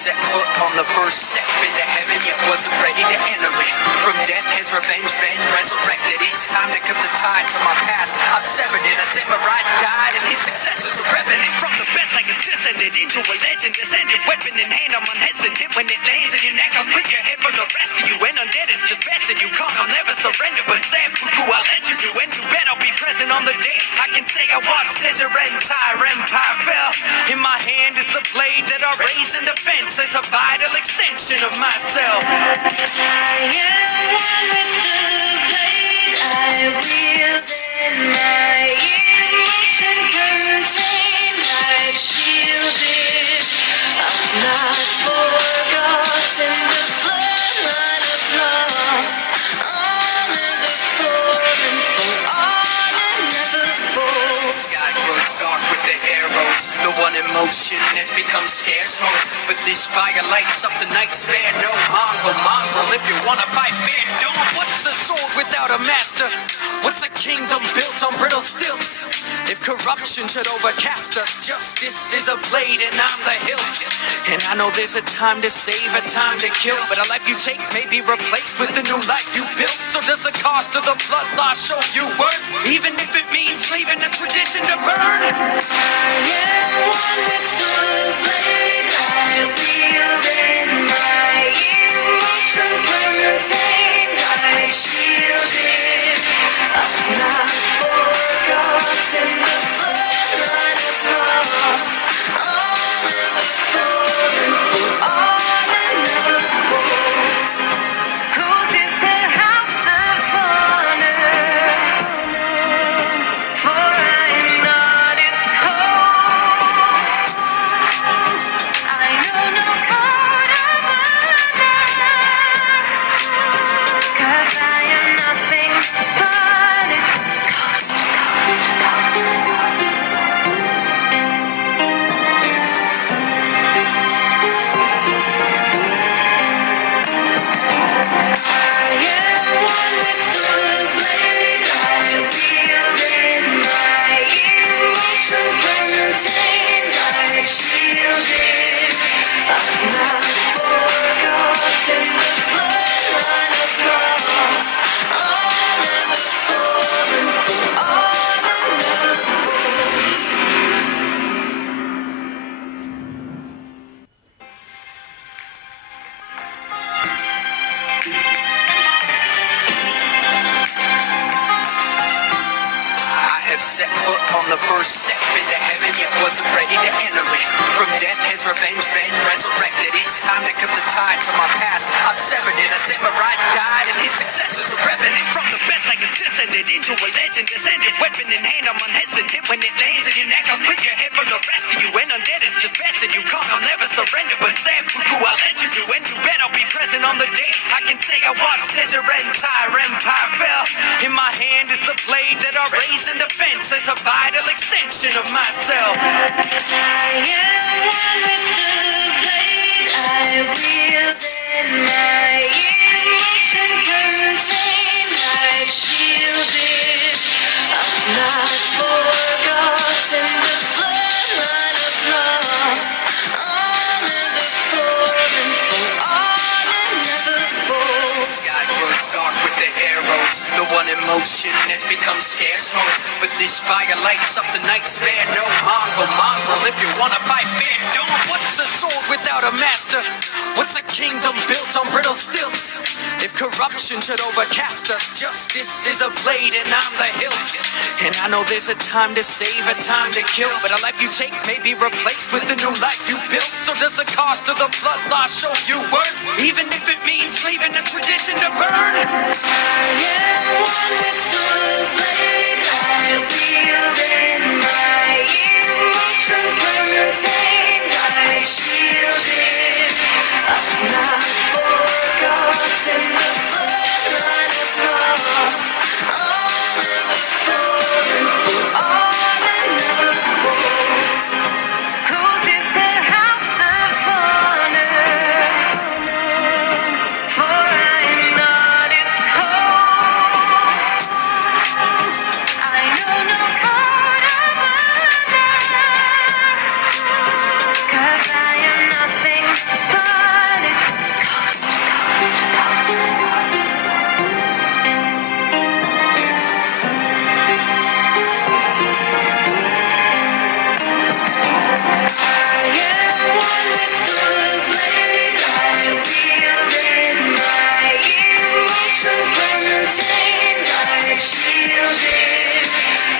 set foot on the first step into heaven, yet wasn't ready to enter it. From death has revenge been resurrected. It's time to cut the tie to my past. I've severed it. I said my ride died, and his successors are revenant. From the best I have descended into a legend, descended weapon in hand. I'm unhesitant when it lands in your neck. I'll split your head for the rest of you. And undead is just best, and you can't. I'll never surrender. But Sam Fuku, I'll let you do. And you bet I'll be present on the day I can say I watched this entire empire fell. In my hand is the blade that I raise in defense. It's a vital extension of myself. I am one with the blade I wield in my emotion contained. I've shielded. I've not forgotten the bloodline of lost. Honor the fallen for honor never falls. Sky grows dark with the arrows. The one emotion that's become scarce. But this fire lights up the night spare. No mongrel, if you wanna fight fair, don't. What's a sword without a master? What's a kingdom built on brittle stilts? If corruption should overcast us, justice is a blade and I'm the hilt. And I know there's a time to save, a time to kill, but a life you take may be replaced with the new life you built. So does the cost of the blood loss show you worth? Even if it means leaving a tradition to burn? I am one with the blade I wield in my emotion contained. I shielded. I've not forgotten the bloodline of lost. Honor the fallen for honor never falls. Whose is the house of honor? For I am not its host. I know no code of honor, 'cause I am nothing but its ghost. I am one with the blade I wield in my emotion contained. I shielded. I've not forgotten the bloodline of lost. Honor the fallen for honor never falls. I have set foot on the first step into heaven, yet wasn't ready to enter it. From death has revenge been resurrected. It's time to cut the tie to my past. I've severed it. I said my ride died, and his successors are revenant. From the best I have descended into a legend, descended weapon in hand. I'm unhesitant when it lands in your neck. I'll split your head for the rest of you. And undead is just best, and you can't. I'll never surrender. But Sam Fuku, I'll let you do. And you bet I'll be present on the day I can say I watched this entire empire fell. In my hand is the blade that I raise in defense. It's a vital extension of myself. I am one with the blade I wield in my emotion contained. I've shielded. I've not forgotten the bloodline of lost. Honor the fallen for honor never falls. Sky grows dark with the arrows. The one emotion that's become scarce. But this fire lights up the night spare. No mongrel, if you wanna fight fair, don't. What's a sword without a master? What's a kingdom built on brittle stilts? If corruption should overcast us, justice is a blade and I'm the hilt. And I know there's a time to save, a time to kill, but a life you take may be replaced with the new life you built. So does the cost of the blood loss show you worth? Even if it means leaving a tradition to burn? I am one with the blade I wield in my emotion contained. I shielded. I've not forgotten the bloodline of lost. Honor the fallen for honor never falls. Whose is the house of honor? For I am not its host.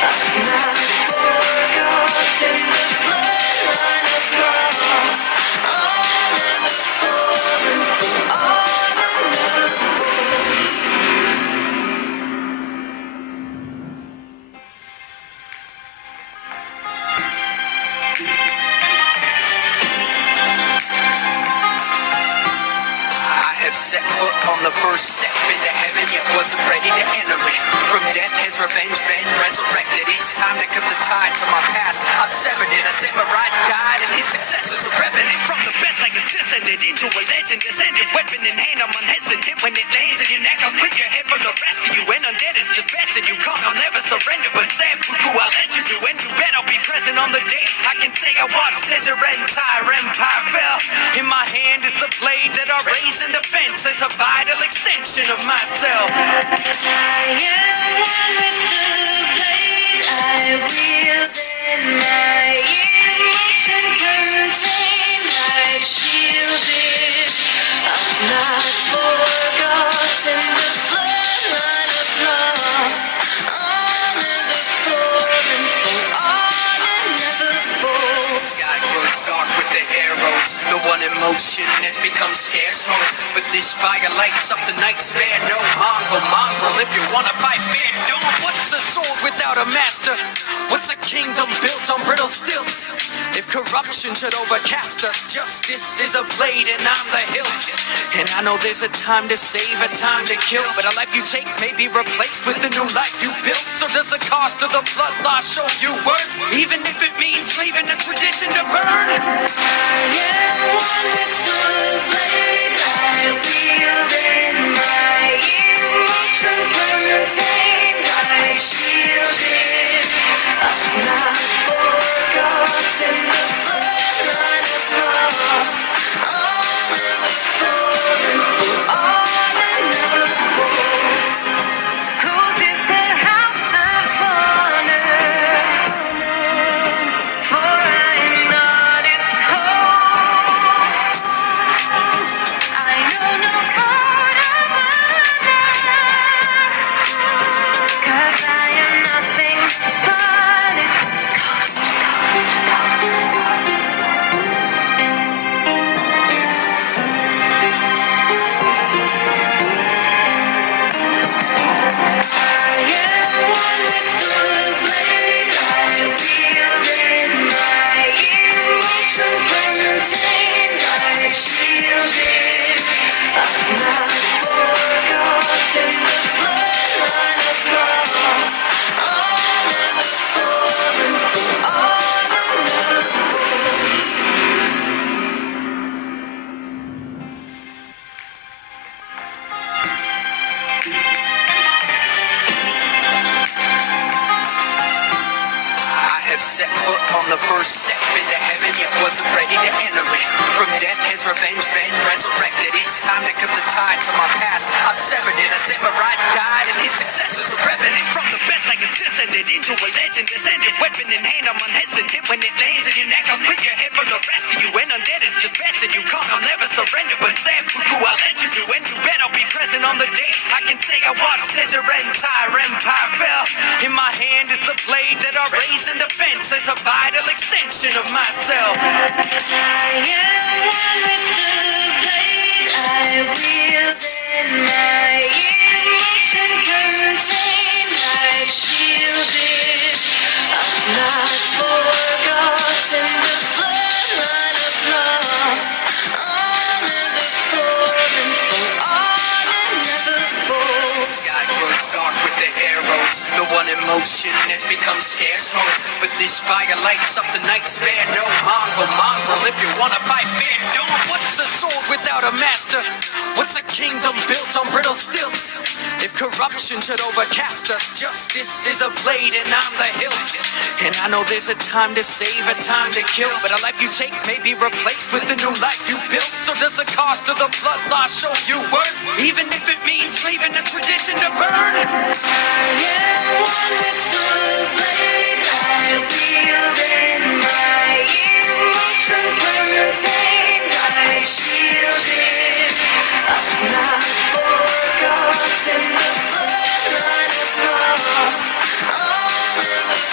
not forgotten the bloodline of loss. All of the fallen for all that never falls. I have set foot on the first step into heaven, yet wasn't ready to enter it. From death has revenge been resurrected. It's time to cut the tide to my past. I've severed it. A samurai died, and his successors are revenant. From the best I could descended into a legend, descended weapon in hand. I'm unhesitant when it lands in your neck. I'll split your head from the rest of you. And undead is just best and you can't. I'll never surrender, but Sam Fuku, I'll let you do. And you bet I'll be present on the day. I can say I watched this entire empire fell. In my hand is the blade that I raise in defense. It's a vital extension of myself. I am one with the blade I wield in my emotion contained. I've shielded. I've not forgotten the bloodline of loss. All of the fallen for all that never falls. Sky grows dark with the arrows. The one in motion has become scarce hope. But this fire lights up the night spare. No mongrel, if you wanna fight fair, don't. What's a sword without a master? What's a kingdom built on brittle stilts? If corruption should overcast us, justice is a blade and I'm the hilt. And I know there's a time to save, a time to kill, but a life you take may be replaced with the new life you built. So does the cost of the blood loss show you worth? Even if it means leaving a tradition to burn? I am one with the blade I wield in my emotion contained. I shielded. I've not forgotten the bloodline of loss. All of the fallen for all that never falls. Whose is the house of honor? For I am not its host. I know no code of honor, 'cause I am nothing but its ghost. I am one with the blade I wield in my emotion contained. I've shielded. I've not forgotten the bloodline of loss. All of the fallen for all that never falls. I have set foot on the first step into heaven, yet wasn't ready to enter it. From death has revenge been resurrected. It's time to cut the tide to my past. I've severed it. A samurai died, and his successors are revenant. From the best I could descended into a legend, descended weapon in hand. I'm unhesitant when it lands in your neck. I'll split your head from the rest of you. And undead is just best and you can't. I'll never surrender, but Sam Fuku, I'll let you do. And you bet I'll be present on the day. I can say I watched this entire empire fell. In my hand is the blade that I raise in defense. It's a vital extension of myself. I am one with the blade I wield in my emotion contained. I've shielded. I've not forgotten the bloodline of loss. All of the fallen for all that never falls. Sky grows dark with the arrows. The one in motion has become scarce hope. But this fire lights up the night spare. No mongrel, if you wanna fight fair, don't. What's a sword without a master? What's a kingdom built on brittle stilts? If corruption should overcast us, justice is a blade and I'm the hilt. And I know there's a time to save, a time to kill, but a life you take may be replaced with the new life you built. So does the cost of the blood loss show you worth? Even if it means leaving a tradition to burn? I am one with the blade I wield in my emotion contained. I shielded. I've not forgotten the bloodline of loss. All of the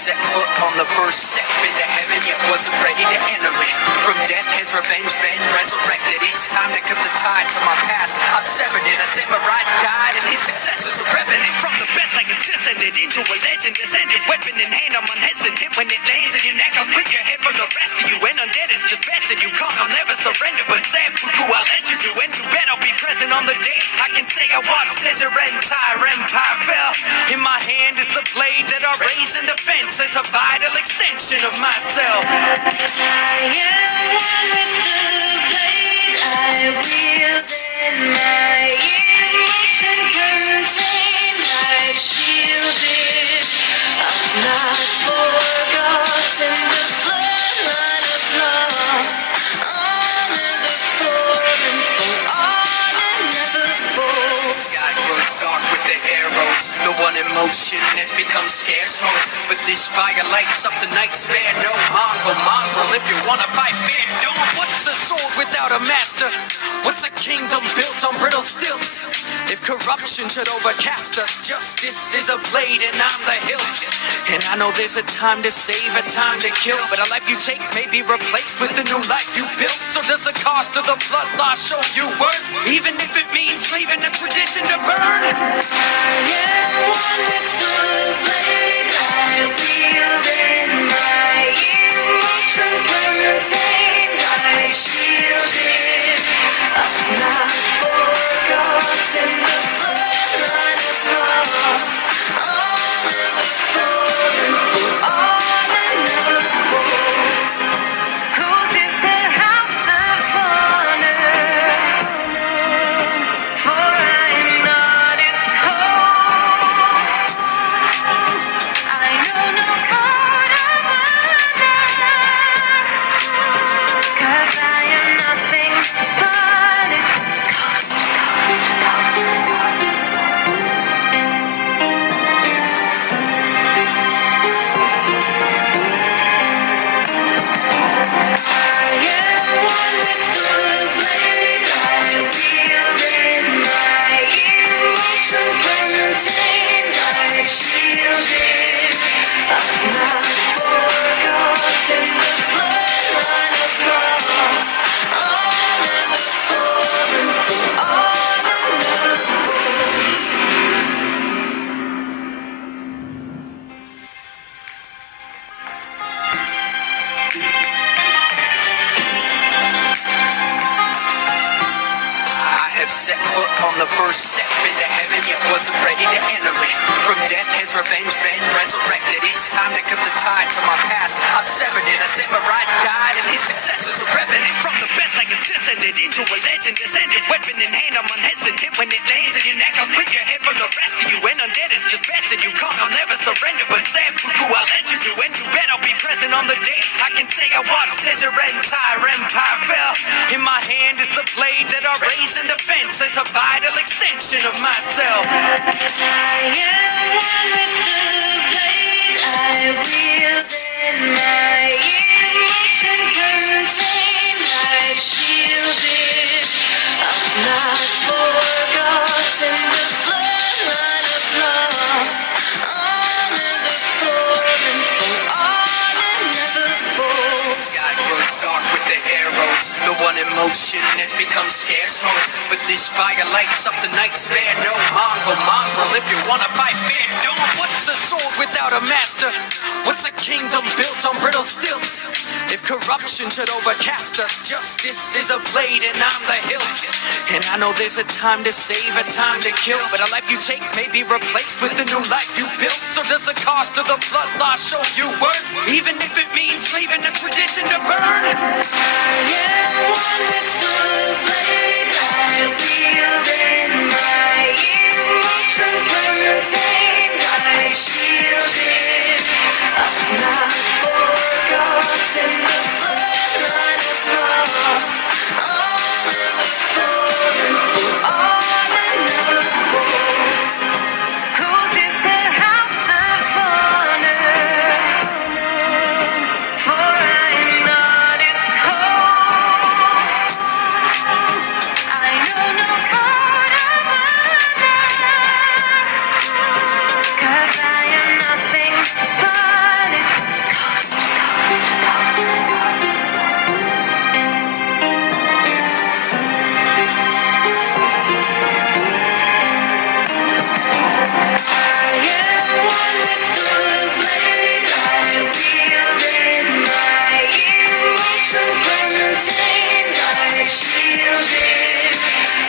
set foot on the first step into heaven, yet wasn't ready to enter it. From death has revenge been resurrected. It's time to cut the tie to my past. I've severed it. I said my right died, and his successors are revenant. From the best I have descended into a legend, descended weapon in hand. I'm unhesitant when it lands in your neck. I'll split your head from the rest of you. And undead, it's just best that you can't. I'll never surrender, but Sam Fuku, I'll let you do. And you bet I'll be present on the day. I can say I watched this entire empire fell. In my hand is the blade that I raise in defense. It's a vital extension of myself. I am one with the blade I wield in my emotion contained. I've shielded. I've not forgotten the bloodline of lost. Honor the fallen for honor never falls. Sky grows dark with the arrows. The one in motion has become scarce hope. But this fire lights up the night spare. No mongrel, if you wanna fight fair, don't. What's a sword without a master? What's a kingdom built on brittle stilts? If corruption should overcast us, justice is a blade and I'm the hilt. And I know there's a time to save, a time to kill, but a life you take may be replaced with the new life you built. So does the cost of the blood loss show you worth? Even if it means leaving a tradition to burn? I am one with the blade I wield in my emotion contained. I shielded. I've not forgotten the bloodline of lost. Honor the fallen for honor never falls. Whose is the house of honor? For I am not its host. I know no code of honor, 'cause I am nothing but its ghost. I am one with the blade I wield in my emotion contained. I shielded. I've not forgotten the bloodline of lost. Honor the fallen for honor never falls. I have set foot on the first step into heaven, yet wasn't ready to enter it. From death has revenge been resurrected. It's time to cut the tie to my past. I've severed it. I said my right died, and his successors are revenant. From the best I have descended into a legend, descended weapon in hand. I'm unhesitant when it lands in your neck. I'll split your head from the rest of you. And undead, it's just best that you can't. I'll never surrender, but Sam Fuku, I'll let you do. And you bet I'll be present on the day. I can say I watched this entire empire fell. In my hand is the blade that I raise in defense. It's a vital extension of myself. I am one with the blade I wield in my emotion contained. I've shielded. I've not forgotten the bloodline of lost. Honor the fallen for honor never falls. Sky grows dark with the arrows. The one in motion has become scarce hope. But this fire lights up the night spare. No mongrel, if you wanna fight fair, don't. What's a sword without a master? What's a kingdom built on brittle stilts? If corruption should overcast us, justice is a blade and I'm the hilt. And I know there's a time to save, a time to kill, but a life you take may be replaced with the new life you built. So does the cost of the blood loss show you worth? Even if it means leaving a tradition to burn? I am one with the blade I wield in my emotion contained. I shielded. I've not forgotten the bloodline of lost. Honor the fallen for honor never falls. Whose is the house of honor? For I am not its host.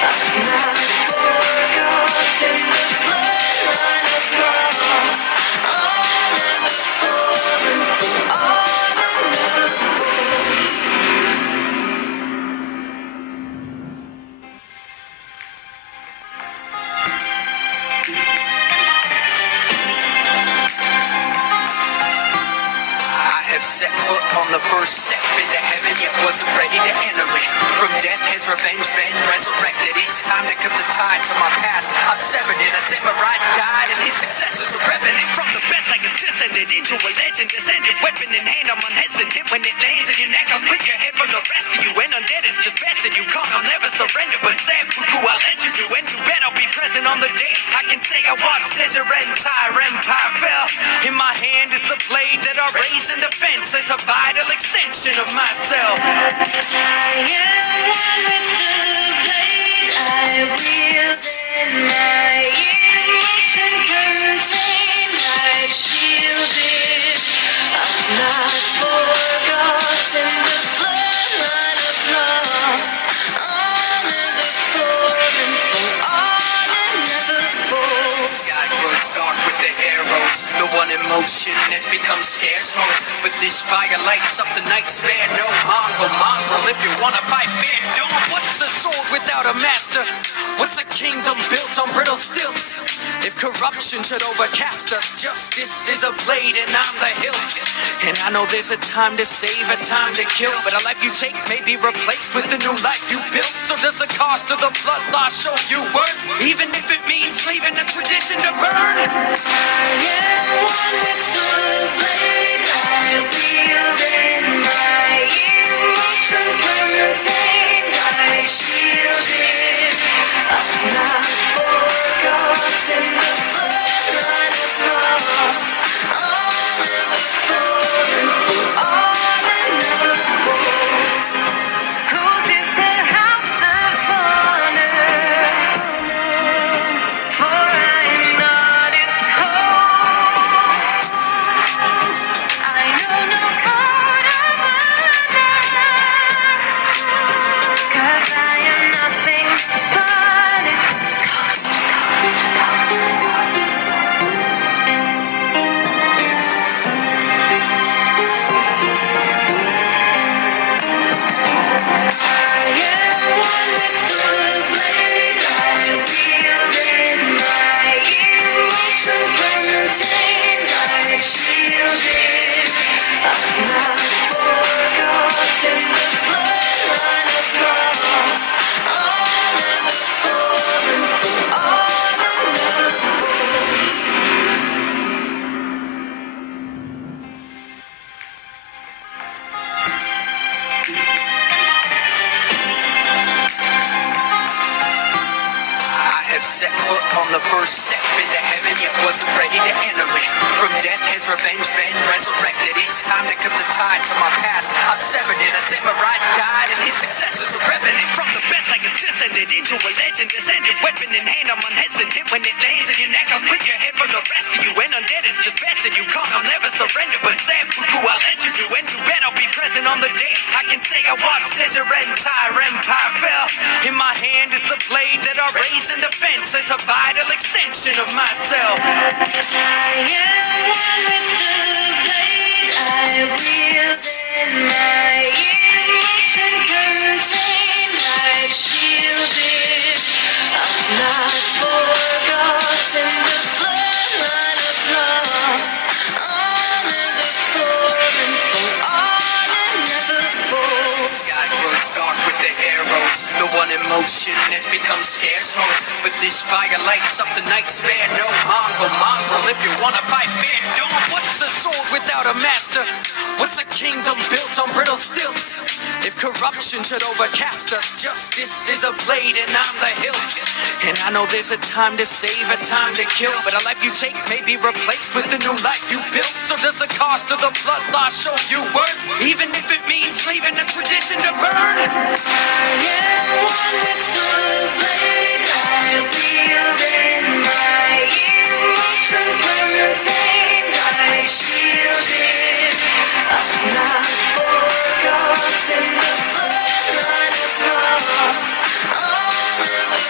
not forgotten the bloodline of loss. All of the fallen for all that never falls. I have set foot on the first step into heaven, yet wasn't ready to enter it. From death has revenge been resurrected. It's time to cut the tie to my past. I've severed it. A samurai died, and his successors are revenant. From the best I have descended into a legend, descended. Weapon in hand, I'm unhesitant when it lands in your neck. I'll split your head for the rest of you. And undead, it's just best that you come. I'll never surrender, but Zanfuku, I'll let you do. And you bet I'll be present on the day I can say I watched this entire empire fell. In my hand is the blade that I raise in defense. It's a vital extension of myself. I am one with the blade I wield in my emotion contained. I've shielded. I've not forgotten the bloodline of lost. All of the fallen for all that never falls. Sky grows dark with the arrows. The one in motion has become scarce hope. But this fire lights up the night spare. No mongrel, if you wanna fight fair, don't. What's a sword without a master? What's a kingdom built on brittle stilts? If corruption should overcast us, justice is a blade and I'm the hilt. And I know there's a time to save, a time to kill, but a life you take may be replaced with the new life you built. So does the cost of the blood loss show you worth? Even if it means leaving a tradition to burn. I am one with the blade I wield in my emotion contained. I shielded. I've not forgotten the bloodline of lost. All of the fallen for all that never falls. Whose is the house of honor? For I am not its host. I know no code of honor, 'cause I am nothing but its ghost. I am one with the blade I wield in my emotion contained. I've shielded. I've not forgotten the bloodline of lost. All of the fallen for all that never falls. I have set foot on the first step into heaven, yet wasn't ready to enter it. From death has revenge been resurrected. It's time to cut the tie to my past. I've severed it. A samurai died, and his successors are revenant. From the best I have descended into a legend, descended. Weapon in hand, I'm unhesitant when it lands in your neck. I'll split your head for the rest of you. And undead, it's just best that you come. I'll never surrender, but Zanfuku, I'll let you do. And you bet I'll be present on the day I can say I watched this entire empire fell. In my hand is the blade that I raise in defense. It's a vital extension of myself. I am one with the blade I wield in my emotion contained. I've shielded. I've not forgotten the bloodline of lost. All of the fallen for all that never falls. Sky grows dark with the arrows. The one in motion has become scarce hope. But this fire lights up the night spare. No mongrel, if you wanna fight fair, don't. What's a sword without a master? What's a kingdom built on brittle stilts? If corruption should overcast us, justice is a blade and I'm the hilt. And I know there's a time to save, a time to kill, but a life you take may be replaced with the new life you built. So does the cost of the blood loss show you worth? Even if it means leaving a tradition to burn. I am one with the blade I wield in my emotion contained. I shielded. I've not forgotten the bloodline of lost. All of the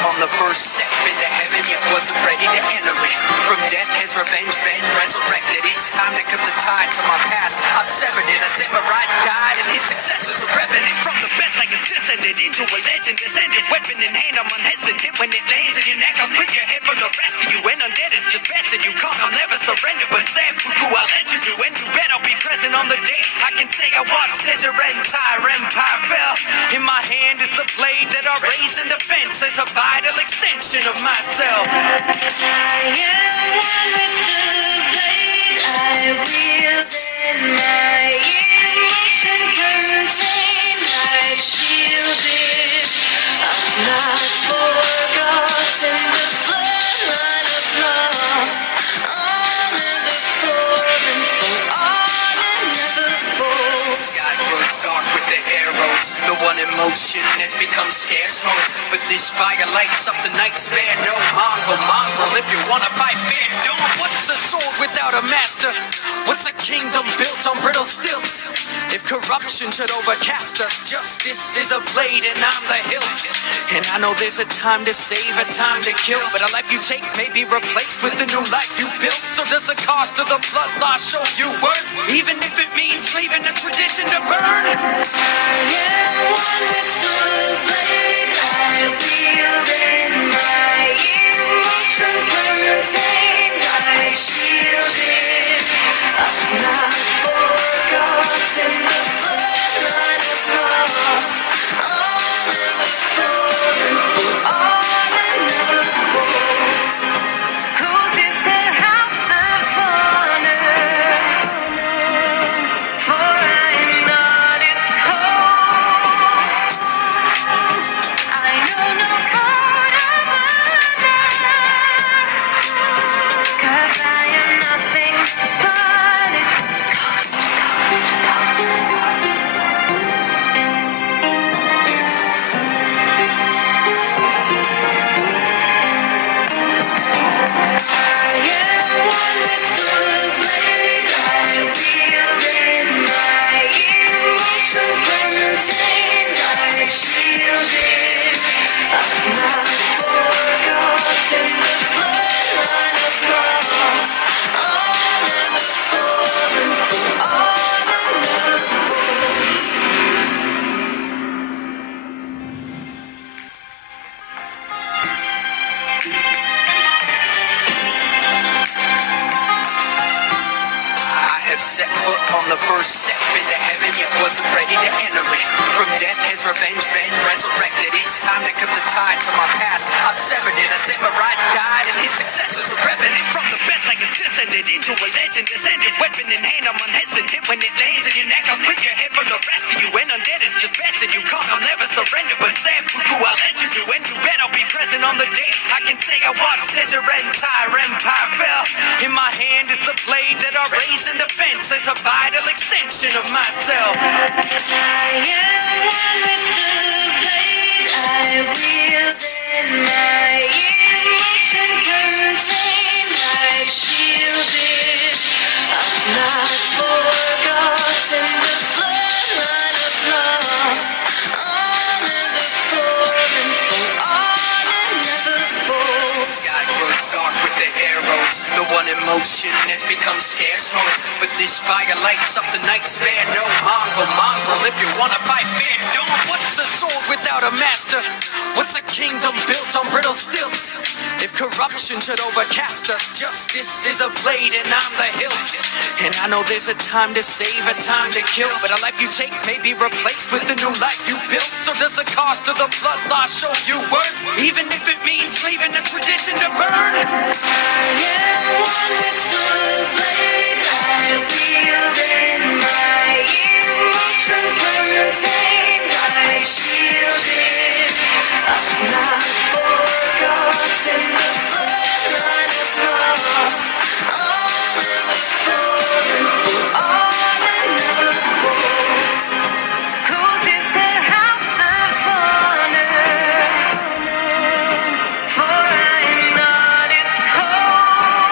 on the first step into heaven, yet wasn't ready to enter it. From death has revenge been resurrected. It's time to cut the tie to my past. I've severed it. A samurai died, and his successors are revenant. From the best I have descended into a legend. Descended, weapon in hand, I'm unhesitant. When it lands in your neck, I'll split your head for the rest of you. And undead, it's just best that you come. I'll never surrender, but Sam Fuku, I'll let you do. And you bet I'll be present on the day I can say I watched this entire empire fell. In my hand is the blade that I raise in defense as a vital extension of myself. I am one with the blade I wield in my emotion contained. I've shielded. I've not forgotten the bloodline of lost. Honor the fallen for honor never falls. Sky grows dark with the arrows. The one in motion has become scarce hope. But this fire lights up the night spare. No mongrel, if you wanna fight fair, don't. What's a sword without a master? What's a kingdom built on brittle stilts? If corruption should overcast us, justice is a blade and I'm the hilt. And I know there's a time to save, a time to kill, but a life you take may be replaced with the new life you built. So does the cost of the blood loss show you worth? Even if it means leaving a tradition to burn? I am one with the blade I wield in my emotion contained. I shielded. I've not forgotten the bloodline of lost. Honor the fallen for honor never falls. Whose is the house of honor? For I am not its host. I know no code of honor, 'cause I am nothing but its ghost. I am one with the blade I wield in my emotion contained. I shielded. I've not forgotten the bloodline of lost. Honor the fallen for honor never falls. I have set foot on the first step into heaven, yet wasn't ready to enter it. From death has revenge been resurrected. It's time to cut the tie to my past. I've severed it. A samurai died, and his successors are revenant. From the best I have descended into a legend. Descended, weapon in hand, I'm unhesitant. When it lands in your neck, I'll split your head for the rest of you. And undead, it's just best that you come. I'll never surrender, but Sam Fuku, I'll let you do. And you bet I'll be present on the day I can say I watched this entire empire fell. In my hand is the blade that I raise in defense as a vital extension of myself. I am one with the blade I wield in my emotion contained. I've shielded. I've not forgotten the bloodline of lost. Honor the fallen for honor never falls. Sky grows dark with the arrows. The one in motion has become scarce hope. But this fire lights up the night spare. No mongrel, if you wanna fight fair, don't. What's a sword without a master? What's a kingdom built on brittle stilts? If corruption should overcast us, justice is a blade and I'm the hilt. And I know there's a time to save, a time to kill, but a life you take may be replaced with the new life you built. So does the cost of the blood loss show you worth? Even if it means leaving a tradition to burn? I am one with the blade I wield in my emotion contained. I shielded. I've not forgotten the bloodline of lost. Honor the fallen for honor never falls. Whose is the house of honor? For I am not its host.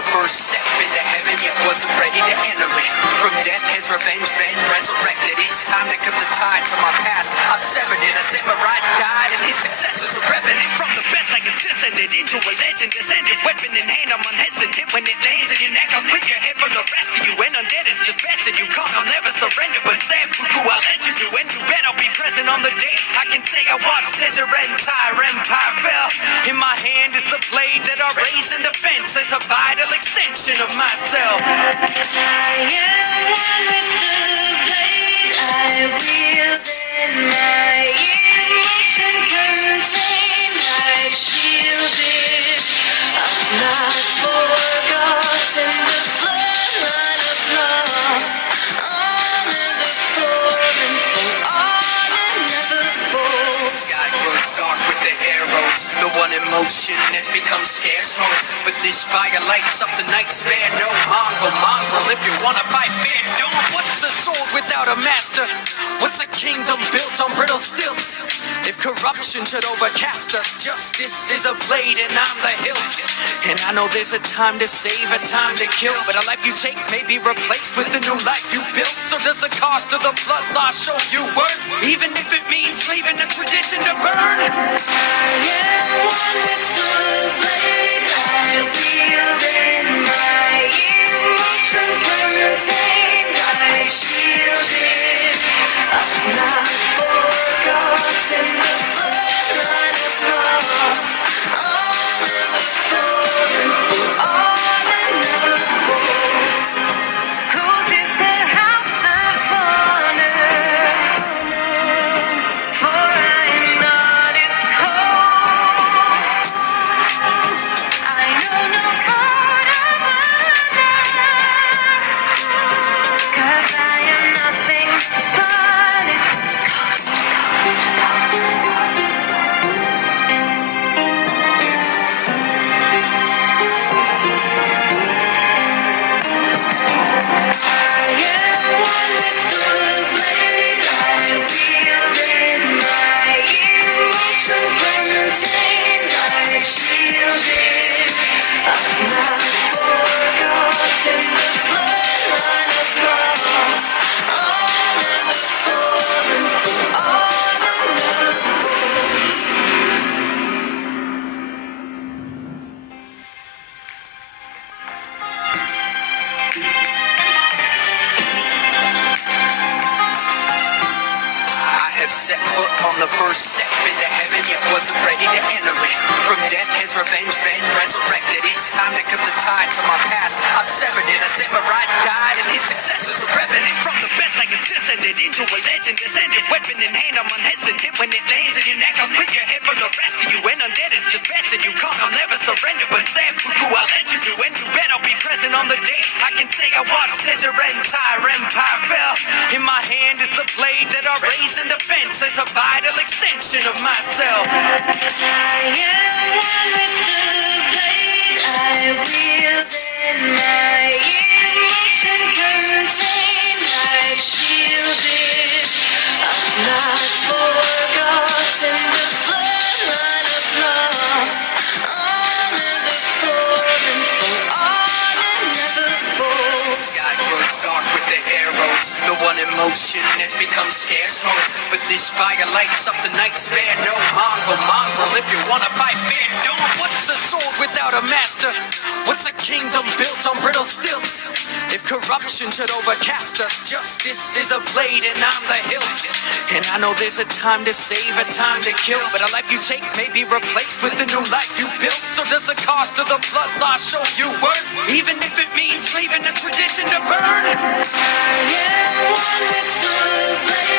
the first step into heaven, yet wasn't ready to enter it. From death has revenge been resurrected. It's time to cut the tie to my past. I've severed it. A samurai died, and his successors are revenant. From the best I can descended into a legend, descended weapon in hand. I'm unhesitant when it lands in your neck. I'll split your head from the rest of you. And undead, it's just best that you come. I'll never surrender, but Zanfuku, I'll let you do. And you bet I'll be present on the day I can say I watched this entire empire fell. In my hand is the blade that I raise in defense. It's a vital extension of myself. I am one with the blade I wield in my emotion contained. I've shielded. I've not forgotten the bloodline of loss. Honor the fallen, for honor never falls. Sky grows dark with the arrows. The one emotion that becomes scarce hope. But this fire lights up the night spare. No mongrel, if you wanna fight fair, don't. What's a sword without a master? What's a kingdom built on brittle stilts? If corruption should overcast us, justice is a blade and I'm the hilt. And I know there's a time to save, a time to kill, but a life you take may be replaced with the new life you built. So does the cost of the blood loss show you worth? Even if it means leaving a tradition to burn? I am one with the blade I wield in my emotion contained. I shielded. I've not forgotten the bloodline of loss. Honor the fallen, for honor never falls. Whose is the house of honor? For I am not its host. I know no code of honor, 'cause I am nothing but its ghost. I am one with the blade I wield in my emotion contained. I shielded. I've not forgotten the bloodline of loss. Honor the fallen, for honor never falls. I have set foot on the first step into heaven, yet wasn't ready to enter it. From death has revenge been resurrected. It's time to cut the tie to my past. I've severed it. A samurai died, and his successors are revenant. From the best I can descended into a legend, descended weapon in hand. I'm unhesitant when it lands in your neck. I'll split your head from the rest of you. And undead, it's just best that you come. I'll never surrender, but Zanfuku, I'll let you do. And you bet I'll be present on the day I can say I watched this entire empire fell. In my hand is the blade that I raise in defense. It's a vital extension of myself. I am one with the blade I wield in my emotion contained. I've shielded. I've not forgotten the bloodline of loss. Honor the fallen, for honor never falls. Sky grows dark with the arrows. The one emotion that becomes scarce hope. But this fire lights up the night spare. No mongrel, if you wanna fight fair, don't. What's a sword without a master? What's a kingdom built on brittle stilts? If corruption should overcast us, justice is a blade and I'm the hilt. And I know there's a time to save, a time to kill, but a life you take may be replaced with the new life you built. So does the cost of the blood loss show you worth? Even if it means leaving a tradition to burn? I am one with the blade